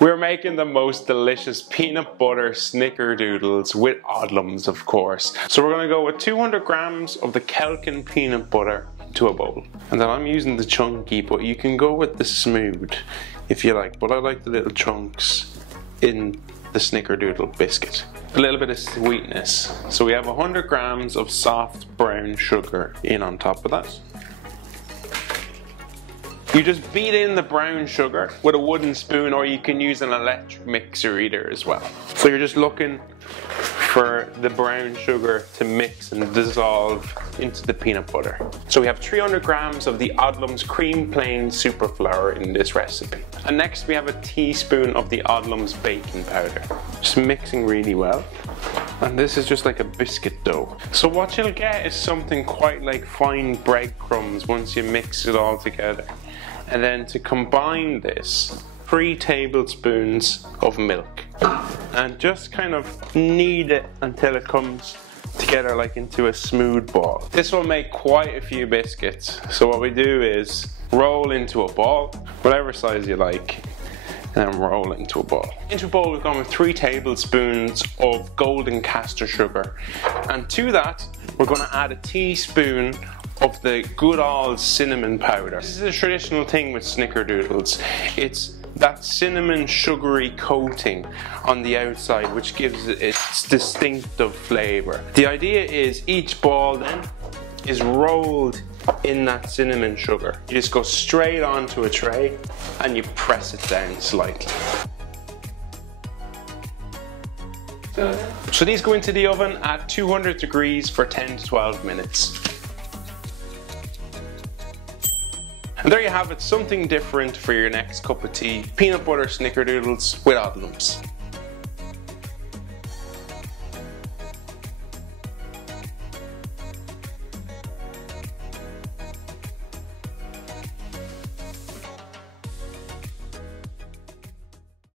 We're making the most delicious peanut butter Snickerdoodles with Odlums, of course. So we're gonna go with 200 grams of the Kelkin peanut butter into a bowl. And then I'm using the chunky, but you can go with the smooth if you like. But I like the little chunks in the Snickerdoodle biscuit. A little bit of sweetness. So we have 100 grams of soft brown sugar in on top of that. You just beat in the brown sugar with a wooden spoon, or you can use an electric mixer either as well. So you're just looking for the brown sugar to mix and dissolve into the peanut butter. So we have 300 grams of the Odlums cream plain super flour in this recipe. And next we have a teaspoon of the Odlums baking powder. Just mixing really well. And this is just like a biscuit dough. So what you'll get is something quite like fine breadcrumbs once you mix it all together. And then to combine this, 3 tablespoons of milk. And just kind of knead it until it comes together like into a smooth ball. This will make quite a few biscuits. So what we do is roll into a ball, whatever size you like, and then roll into a bowl. Into a bowl we've gone with 3 tablespoons of golden castor sugar. And to that, we're gonna add a teaspoon of the good old cinnamon powder. This is a traditional thing with Snickerdoodles. It's that cinnamon sugary coating on the outside which gives it its distinctive flavour. The idea is each ball then is rolled in that cinnamon sugar. You just go straight onto a tray and you press it down slightly. So these go into the oven at 200 degrees for 10 to 12 minutes. And there you have it, something different for your next cup of tea. Peanut butter Snickerdoodles with Odlums.